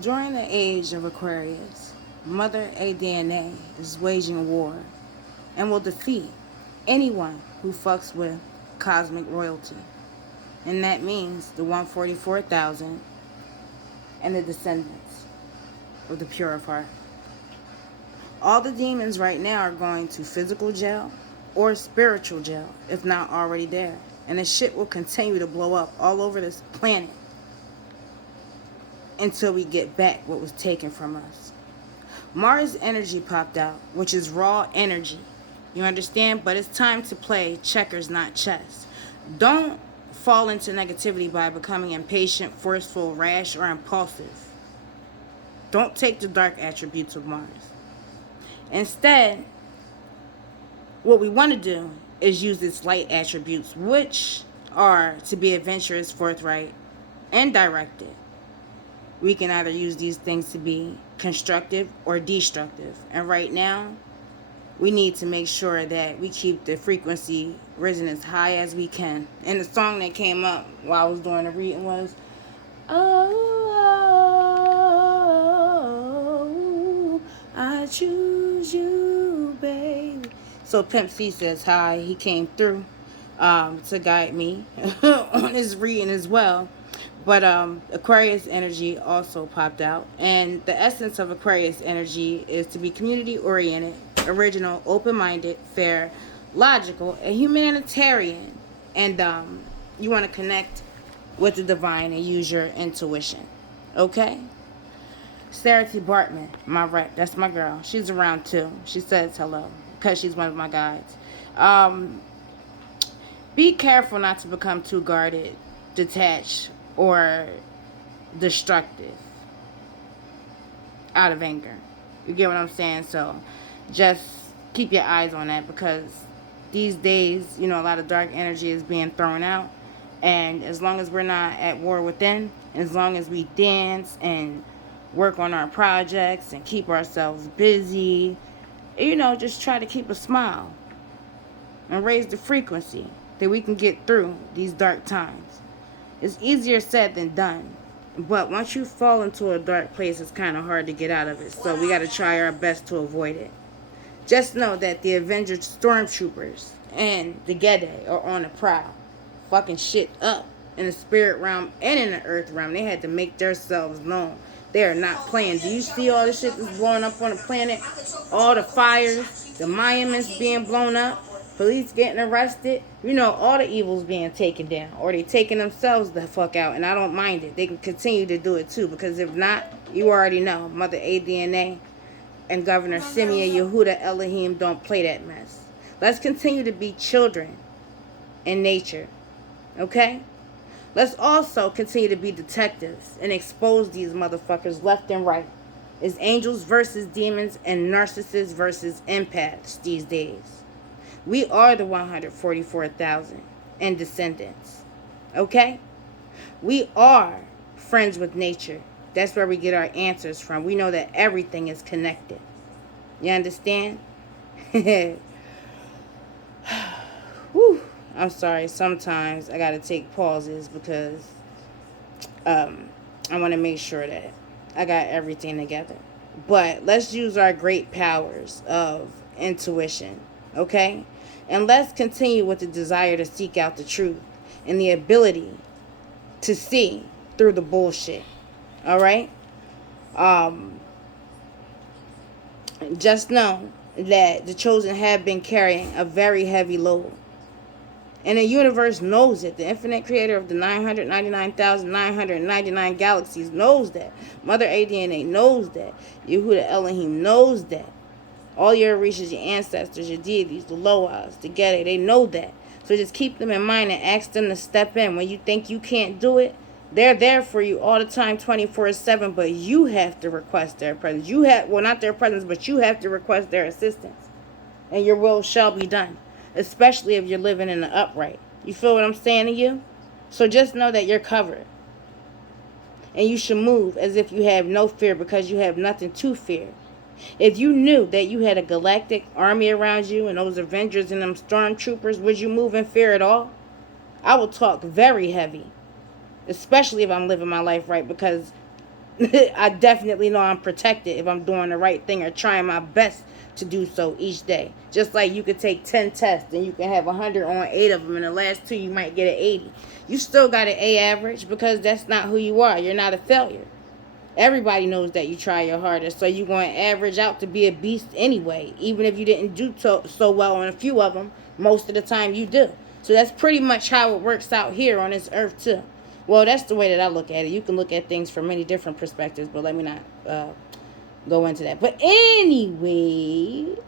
During the age of Aquarius, Mother ADNA is waging war and will defeat anyone who fucks with cosmic royalty. And that means the 144,000 and the descendants of the pure of heart. All the demons right now are going to physical jail or spiritual jail, if not already there. And the shit will continue to blow up all over this planet until we get back what was taken from us. Mars energy popped out, which is raw energy. You understand? But it's time to play checkers, not chess. Don't fall into negativity by becoming impatient, forceful, rash, or impulsive. Don't take the dark attributes of Mars. Instead, what we want to do is use its light attributes, which are to be adventurous, forthright, and directed. We can either use these things to be constructive or destructive. And right now, we need to make sure that we keep the frequency risen as high as we can. And the song that came up while I was doing the reading was, oh, I choose you, baby. So Pimp C says hi. He came through to guide me on his reading as well. But Aquarius energy also popped out. And the essence of Aquarius energy is to be community-oriented, original, open-minded, fair, logical, and humanitarian. And you want to connect with the divine and use your intuition. Okay? Sarah T. Bartman, my rep. That's my girl. She's around too. She says hello because she's one of my guides. Be careful not to become too guarded, detached, or destructive out of anger. You get what I'm saying? So just keep your eyes on that, because these days, a lot of dark energy is being thrown out. And as long as we're not at war within, as long as we dance and work on our projects and keep ourselves busy, just try to keep a smile and raise the frequency that we can get through these dark times. It's easier said than done. But once you fall into a dark place, it's kind of hard to get out of it. So we got to try our best to avoid it. Just know that the Avengers Stormtroopers and the Gede are on the prowl. Fucking shit up in the spirit realm and in the earth realm. They had to make themselves known. They are not playing. Do you see all the shit that's blowing up on the planet? All the fires, the monuments being blown up, police getting arrested. All the evils being taken down. Or they taking themselves the fuck out. And I don't mind it. They can continue to do it too. Because if not, you already know. Mother ADNA and Governor Simeon, Yehuda, Elohim don't play that mess. Let's continue to be children in nature. Okay? Let's also continue to be detectives and expose these motherfuckers left and right. It's angels versus demons and narcissists versus empaths these days. We are the 144,000 and descendants. Okay? We are friends with nature. That's where we get our answers from. We know that everything is connected. You understand? Whew. I'm sorry. Sometimes I got to take pauses because I want to make sure that I got everything together. But let's use our great powers of intuition. Okay? And let's continue with the desire to seek out the truth and the ability to see through the bullshit. All right? Just know that the chosen have been carrying a very heavy load. And the universe knows it. The infinite creator of the 999,999 galaxies knows that. Mother ADNA knows that. Yehuda Elohim knows that. All your Orishas, your ancestors, your deities, the Loas, the Gede, they know that. So just keep them in mind and ask them to step in. When you think you can't do it, they're there for you all the time, 24/7, but you have to request their presence. Not their presence, but you have to request their assistance. And your will shall be done, especially if you're living in the upright. You feel what I'm saying to you? So just know that you're covered. And you should move as if you have no fear, because you have nothing to fear. If you knew that you had a galactic army around you and those Avengers and them Stormtroopers, would you move in fear at all? I will talk very heavy, especially if I'm living my life right, because I definitely know I'm protected if I'm doing the right thing or trying my best to do so each day. Just like you could take 10 tests and you can have 100 on 8 of them, and the last 2 you might get an 80. You still got an A average because that's not who you are. You're not a failure. Everybody knows that you try your hardest, so you're going to average out to be a beast anyway. Even if you didn't do so well on a few of them, most of the time you do. So that's pretty much how it works out here on this earth too. Well, that's the way that I look at it. You can look at things from many different perspectives, but let me not go into that. But anyways,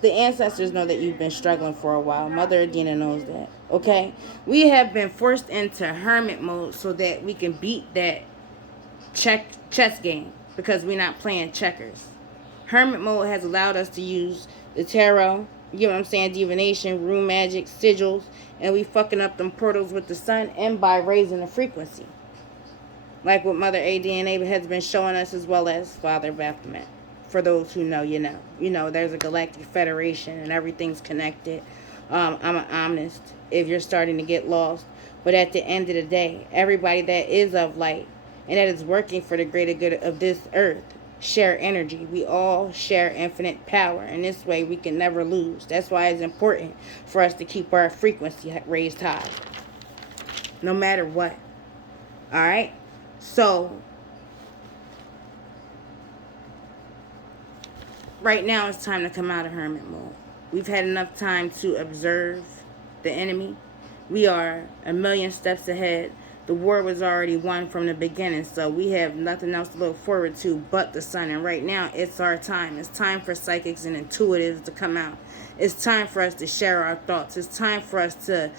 the ancestors know that you've been struggling for a while. Mother ADNA knows that. Okay? We have been forced into hermit mode so that we can beat that chess game because we're not playing checkers. Hermit mode has allowed us to use the tarot, you know what I'm saying, divination, rune magic, sigils, and we fucking up them portals with the sun and by raising the frequency. Like what Mother ADNA has been showing us, as well as Father Baphomet. For those who know, you know. You know, there's a galactic federation and everything's connected. I'm an omnist if you're starting to get lost. But at the end of the day, everybody that is of light and that is working for the greater good of this earth share energy. We all share infinite power. And this way we can never lose. That's why it's important for us to keep our frequency raised high. No matter what. Alright? So, right now it's time to come out of hermit mode. We've had enough time to observe the enemy. We are a million steps ahead. The war was already won from the beginning, so we have nothing else to look forward to but the sun. And right now, it's our time. It's time for psychics and intuitives to come out. It's time for us to share our thoughts. It's time for us to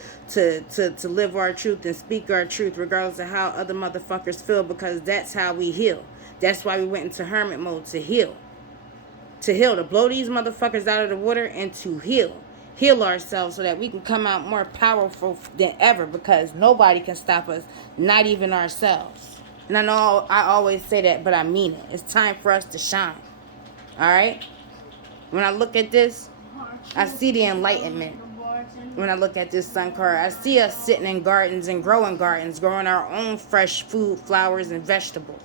live our truth and speak our truth, regardless of how other motherfuckers feel, because that's how we heal. That's why we went into hermit mode, to heal. To heal, to blow these motherfuckers out of the water and to heal. Heal ourselves so that we can come out more powerful than ever, because nobody can stop us, not even ourselves. And I know I always say that, but I mean it. It's time for us to shine. Alright? When I look at this, I see the enlightenment. When I look at this sun card, I see us sitting in gardens and growing our own fresh food, flowers, and vegetables.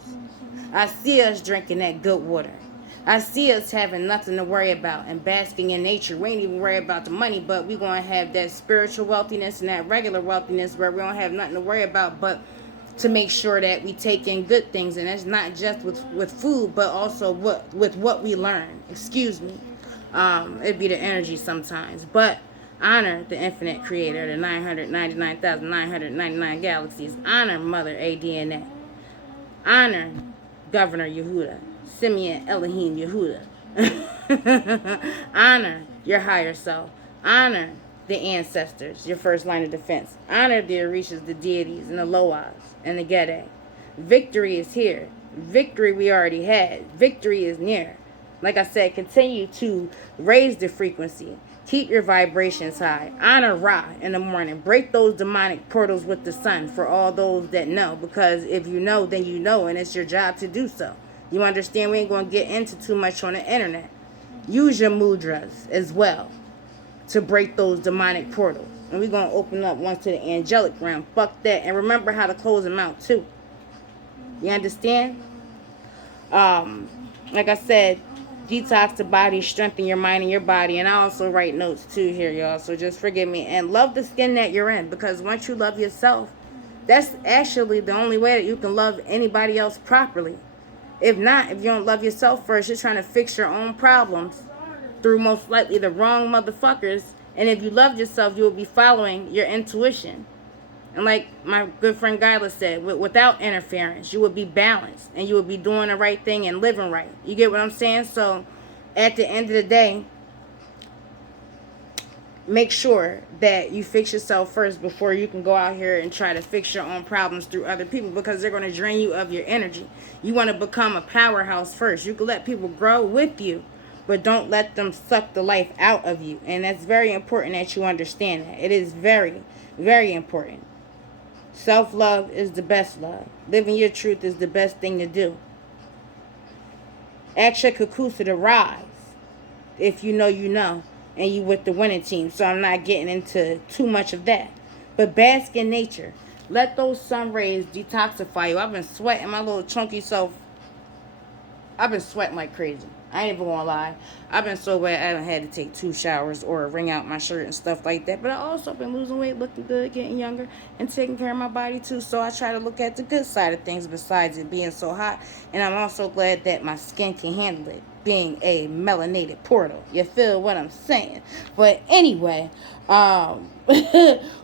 I see us drinking that good water. I see us having nothing to worry about and basking in nature. We ain't even worry about the money, but we're going to have that spiritual wealthiness and that regular wealthiness where we don't have nothing to worry about but to make sure that we take in good things. And that's not just with food, but also with what we learn. Excuse me. It'd be the energy sometimes. But honor the infinite creator, the 999,999 galaxies. Honor Mother ADNA. Honor Governor Yehuda. Simeon, Elohim, Yehuda. Honor your higher self. Honor the ancestors, your first line of defense. Honor the Orishas, the deities, and the Loas, and the Gede. Victory is here. Victory we already had. Victory is near. Like I said, continue to raise the frequency. Keep your vibrations high. Honor Ra in the morning. Break those demonic portals with the sun for all those that know. Because if you know, then you know, and it's your job to do so. You understand? We ain't going to get into too much on the internet. Use your mudras as well to break those demonic portals. And we're going to open up once to the angelic realm. Fuck that. And remember how to close them out too. You understand? Like I said, detox the body, strengthen your mind and your body. And I also write notes too here, y'all. So just forgive me. And love the skin that you're in. Because once you love yourself, that's actually the only way that you can love anybody else properly. If not, if you don't love yourself first, you're trying to fix your own problems through most likely the wrong motherfuckers. And if you loved yourself, you will be following your intuition. And like my good friend Gyla said, without interference, you would be balanced. And you would be doing the right thing and living right. You get what I'm saying? So at the end of the day, make sure that you fix yourself first before you can go out here and try to fix your own problems through other people, because they're going to drain you of your energy. You want to become a powerhouse first. You can let people grow with you, but don't let them suck the life out of you. And that's very important that you understand that. It is very, very important. Self-love is the best love. Living your truth is the best thing to do. Ask your Kukusa to rise. If you know, you know. And you with the winning team. So I'm not getting into too much of that. But bask in nature. Let those sun rays detoxify you. I've been sweating my little chunky self. I've been sweating like crazy. I ain't even gonna lie. I've been so bad I haven't had to take 2 showers or wring out my shirt and stuff like that. But I also been losing weight, looking good, getting younger, and taking care of my body too. So I try to look at the good side of things besides it being so hot. And I'm also glad that my skin can handle it, being a melanated portal. You feel what I'm saying? But anyway,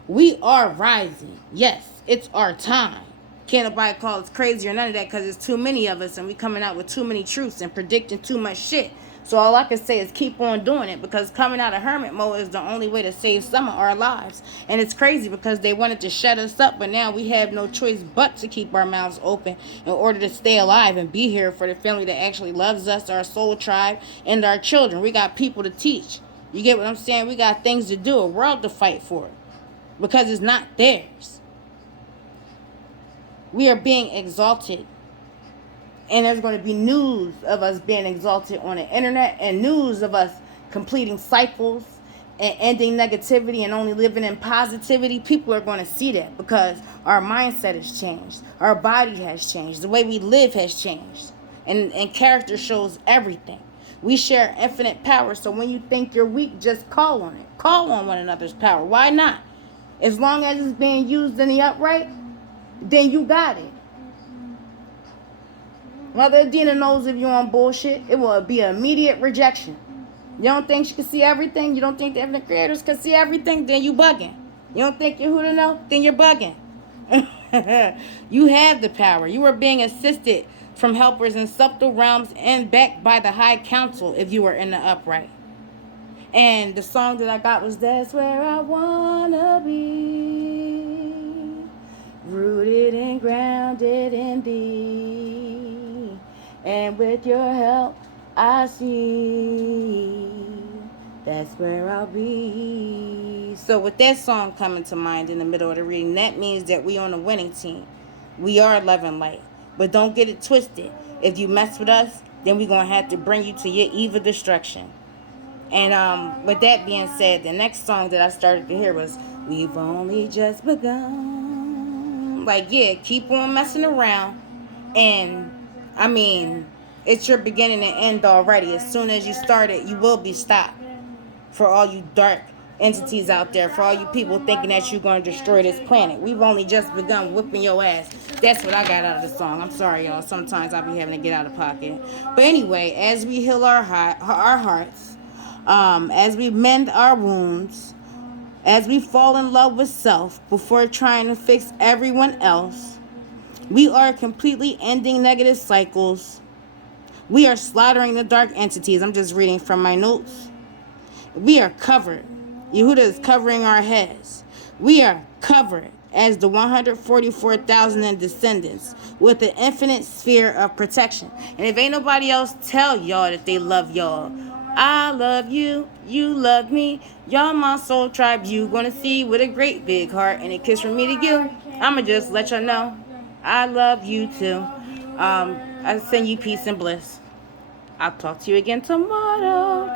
we are rising. Yes, it's our time. Can't nobody call us crazy or none of that because there's too many of us and we coming out with too many truths and predicting too much shit. So all I can say is keep on doing it, because coming out of hermit mode is the only way to save some of our lives. And it's crazy because they wanted to shut us up, but now we have no choice but to keep our mouths open in order to stay alive and be here for the family that actually loves us, our soul tribe, and our children. We got people to teach. You get what I'm saying? We got things to do, a world to fight for, because it's not theirs. We are being exalted. And there's going to be news of us being exalted on the internet, and news of us completing cycles and ending negativity and only living in positivity. People are going to see that because our mindset has changed. Our body has changed. The way we live has changed. And character shows everything. We share infinite power. So when you think you're weak, just call on it. Call on one another's power. Why not? As long as it's being used in the upright, then you got it. Mother ADNA knows if you're on bullshit, it will be immediate rejection. You don't think she can see everything? You don't think the infinite creators can see everything? Then you bugging. You don't think Yehuda know? Then you're bugging. You have the power. You are being assisted from helpers in subtle realms and backed by the high council if you are in the upright. And the song that I got was That's Where I Wanna Be, rooted and grounded in thee, and with your help I see that's where I'll be. So with that song coming to mind in the middle of the reading, that means that we on a winning team. We are love and light. But don't get it twisted. If you mess with us, then we're going to have to bring you to your evil destruction. And with that being said, the next song that I started to hear was We've Only Just Begun. Like, yeah, keep on messing around. And, I mean, it's your beginning and end already. As soon as you start it, you will be stopped. For all you dark entities out there, for all you people thinking that you're going to destroy this planet. We've only just begun whipping your ass. That's what I got out of the song. I'm sorry, y'all. Sometimes I'll be having to get out of pocket. But anyway, as we heal our hearts, as we mend our wounds, as we fall in love with self before trying to fix everyone else, we are completely ending negative cycles. We are slaughtering the dark entities. I'm just reading from my notes. We are covered. Yehuda is covering our heads. We are covered as the 144,000 and descendants with an infinite sphere of protection. And if ain't nobody else tell y'all that they love y'all, I love you, you love me, y'all my soul tribe, you gonna see with a great big heart and a kiss from me to you. I'ma just let y'all know I love you too. I send you peace and bliss. I'll talk to you again tomorrow.